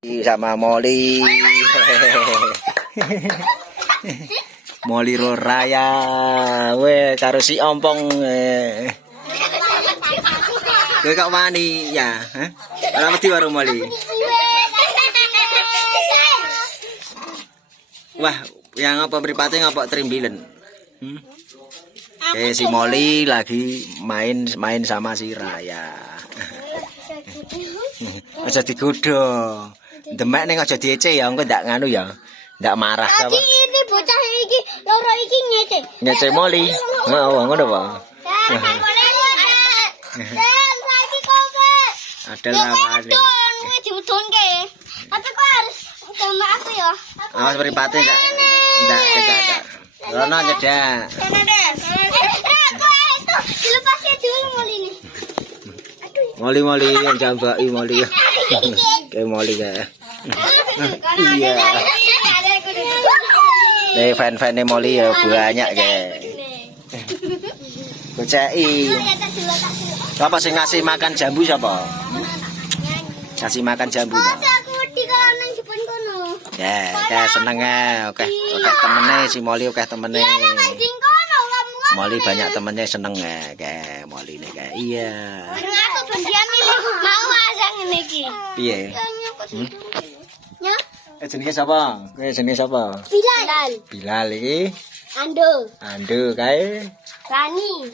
Sama Molly. Molly Raya. Weh karo si ompong. Kowe kok wani ya, hah? Ora wedi karo Molly. Wah, yang apa mripate ngapa trimbilen? Si Molly lagi main sama si Raya. Aja digodho. Demek ning aja diece ya, engko ndak nganu ya. Ndak marah apa. Iki bocah iki loro iki ngece. Ngece Molly. Heeh, ngono apa? Saiki kowe. Ada lawane. Kowe diudunke. Tapi kok harus sama aku ya. Awas mripate ndak kejaga. Rono nyedak. Dilepasnya dulu Molly ini. Molly yang jambaki Molly. Kayak Molly kayak. Iya. Nih fan-fan Molly ya banyak kayak. Bocai. Apa sih ngasih makan jambu siapa? Ngasih makan jambu. Aku wedi kalau nang jepun kono. Ya, kayak seneng ya. Oke temennya si Molly oke temennya. Molly banyak temennya seneng ya kayak Molly nih kayak iya. Aku bandian milih mau asang ngene iki. Piye? Ya. Jenenge sapa? Kowe jenenge sapa? Bilal. Bilal iki. Ando kae. Rani.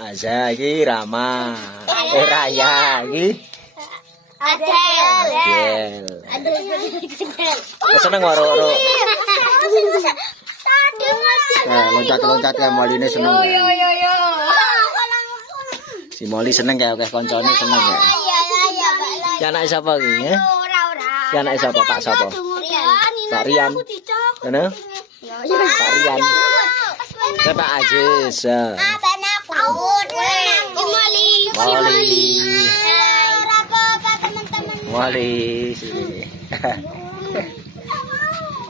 Aza iki Rama. Raya iki. Adel. Seneng waro. Loncat-loncat kayak Molly ini seneng. Si Molly seneng kayak oke koncone seneng ya. Si anak siapa iki ya? Si anak siapa? Pak siapa? Pak Rian. Mana? Pak Rian. Pak Aziz. Molly.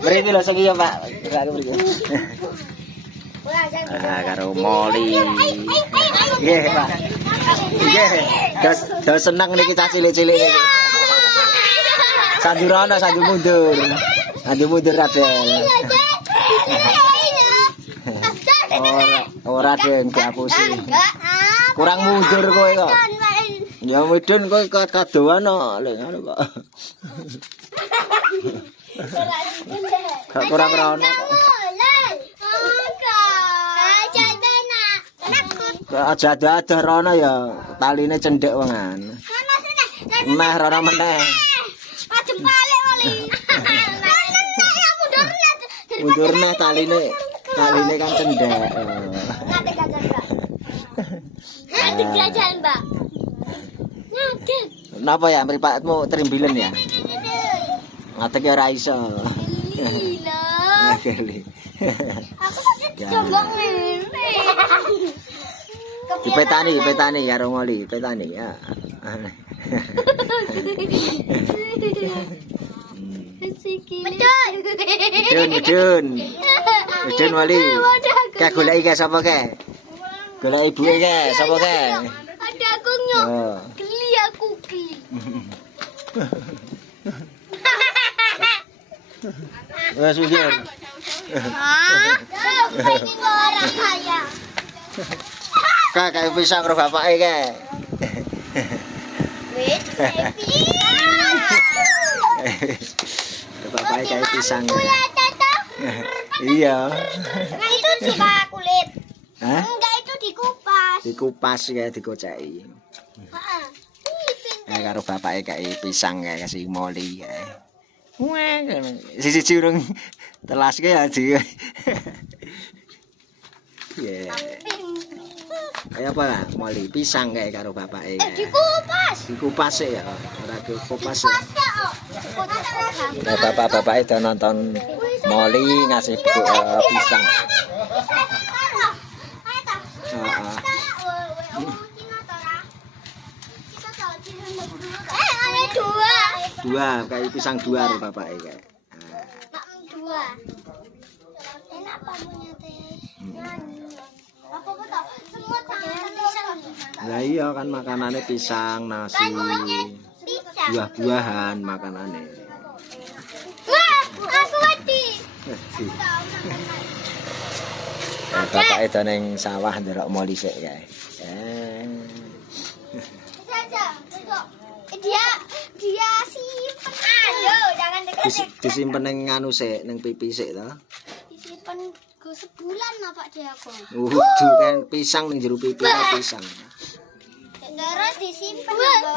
Beri lho segi ya Pak. Karo Molly. Nggih Pak. Nggih. Dos seneng niki cah cilik-cilik niki. Sanjurana sanjur mundur. Sanjur mundur Radel. Ora den diapusi. Kurang mundur kowe kok. Ya mudun kowe kadoan kok. Lho ngono kok. Gak kurang rono kok. Aja ada rono ya taline cendhek wongan. Meh rono meneh. Adem balik Molly. Mundur neh taline kan cendhek. Ngadeg jajan, Mbak. Ngadeg. Napa ya mripatmu trimbilen ya? Ngadeg ya ora iso. Gila. Ngeli. Aku pakai jombong ngene. Petani karo Molly, petani ya. Mudun Molly. Kayak goleki kayak sapa kayak? Golek ibuke kayak sapa kayak? Ada aku nyok. Geli aku geli. Wes wis. Ini orang kaya. Kayak pisang karo bapake kayak. Wait, Bapake kayak pisang. Iya. Iya. Nah itu suka kulit. Hah? Enggak itu dikupas. Dikupas kayak digoceki. Karo bapake kayak pisang kayak si Molly kayak. Wah, siji urung telaske ya di. Yeah. Kayak apa lah, Molly pisang kayak karo bapake. Dikupas ya, ora dikupas ya. Nah, bapak-bapak itu nonton Molly ngasih pisang. Dua, kayak pisang dua loh bapaknya kayak. Dua. Enak apa punya teh? Apa betul? Semua pisang. Lah iya kan makanannya pisang, nasi. buah-buahan makanannya. Wah, aku mati. Bapak itu neng sawah ndelok moli sik kae. Dia simpen. Aduh, jangan dekat. Disimpen neng nganu sik, neng pipi sik to. Disimpen go sebulan apa dia kok. Tuh kan pisang ning jero pipi pisang. Terus disimpen apa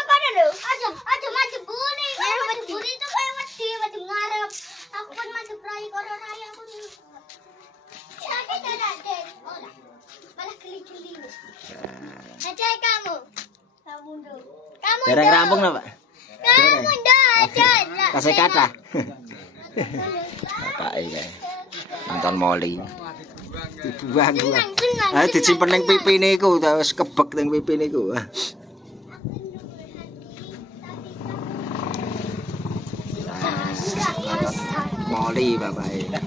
kok dulu? Aja maju buri. Maju buri itu kayak maju ngarep. Aku kan maju rai karo raya aku. Sakit ada. Malah geli-geli. Aja kamu. Kamu dulu. Kamu. Dereng rampung napa? Kamu dah aja. Kasih kata. Bapak iki. Nonton moli. Dibuang. Ah disimpen ning pipine iku wis kebek ning pipine iku. Moli bapak ini.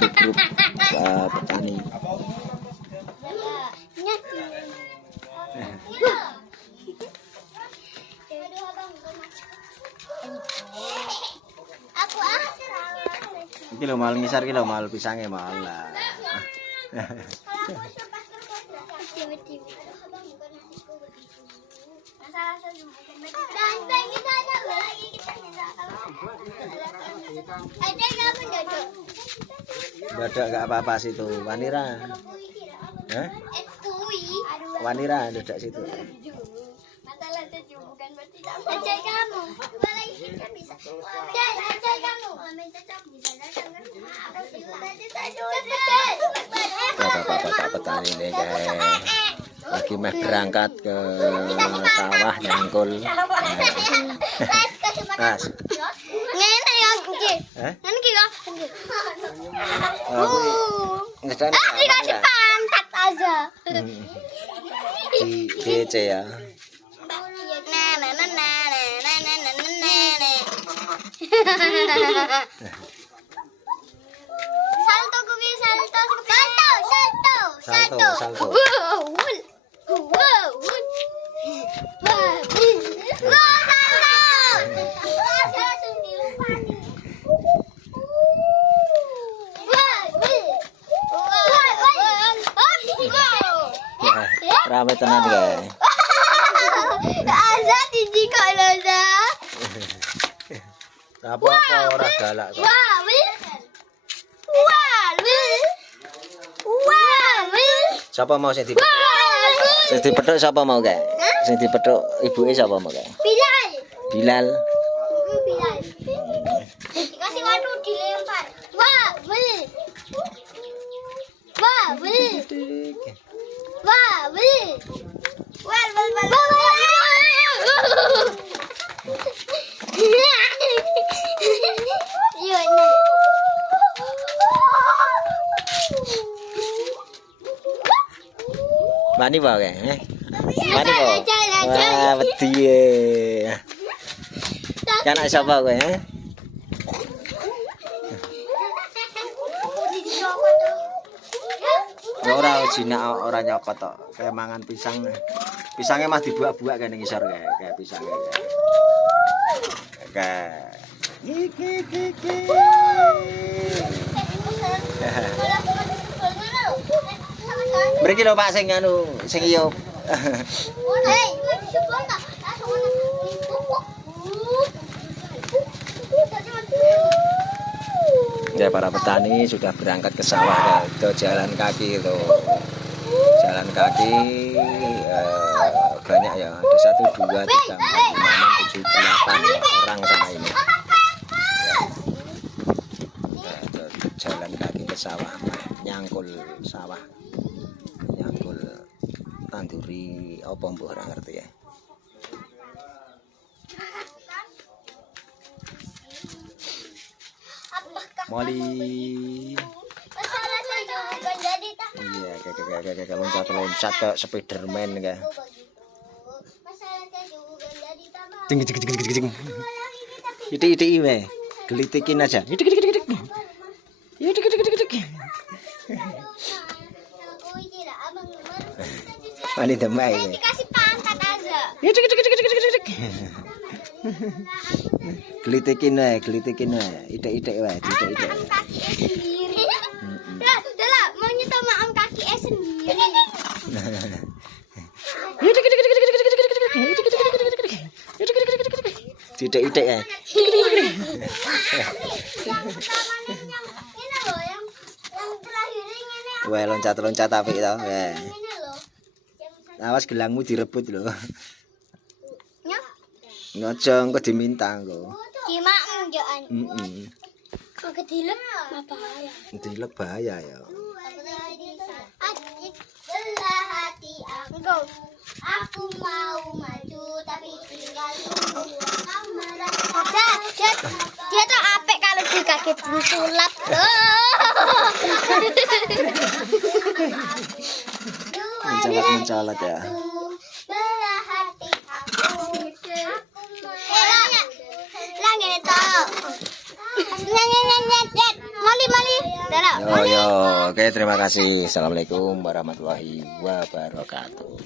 Grup petani. Iki lho mal ngisar iki lho mal pisange malah. Dadak gak apa-apa situ, Wanira. Hah? Wanira dadak situ. Masalah itu bukan berarti aja kamu. Malah ini kan bisa. Aja kamu. Minta kamu bisa datang kan. Bapak-bapak petani nih kayak lagi meh berangkat ke sawah nyangkul. Mas. Ngene ya iki. Hah? Ngene iki ya. Ngedan. Dikasih pantat aja. Di DC ya. Salto kuwi salto. Salto. Rame tenan kae. Asa tiji kok loza. Apa-apa ora galak kok. Siapa mau sing dipethuk? Sing dipethuk sapa mau kae? Sing dipethuk ibuke sapa mau kae? Bilal. Bilal. Bilal. Dikasih watu dilempar. Wani wae kae. Wani wae. Wah, wedi e. Kan sapa kowe, Ora jinak ora nyokot tok. Kayak mangan pisang. Pisangnya mah dibuak-buak kayak ning ngisor kayak pisangnya. Kayak iki. Mriki lho Pak sing anu sing iyo. Ya para petani sudah berangkat ke sawah ke jalan kaki itu. Jalan kaki banyak ya, ada 1, 2, 3, 4, 5, 6, 7, 8 orang sama ini. Ya, jalan kaki ke sawah, nyangkul sawah, nyangkul tanduri apa mbok ora ngerti ya. Moli. Iya, kayak loncat kayak Spiderman kayak. Jeng. Itik we. Gelitikin aja. Itik. Mani demai. Dikasih pantat aja. Glitikin wae. Itik-itik wae, itik-itik. Kakinya sendiri. Udah lah, maunya sama om kakinya sendiri. Itik-itik ya. Yang utamanya ini loh, yang terakhirnya ini Wae loncat-loncat apik to. Wae. ini loh. Awas gelangmu direbut lho. Nyok. Ngojo engko diminta engko. Cima enjokan. Heeh. Kok kedilem apa ya? Dilek bahaya ya. Belah hati aku mau maju tapi tinggal dia tuh apik kalau dikagetin sulap. Mencolot ya. Belah hati aku lah ngene to. Mali. Yo, oke terima kasih. Assalamualaikum warahmatullahi wabarakatuh.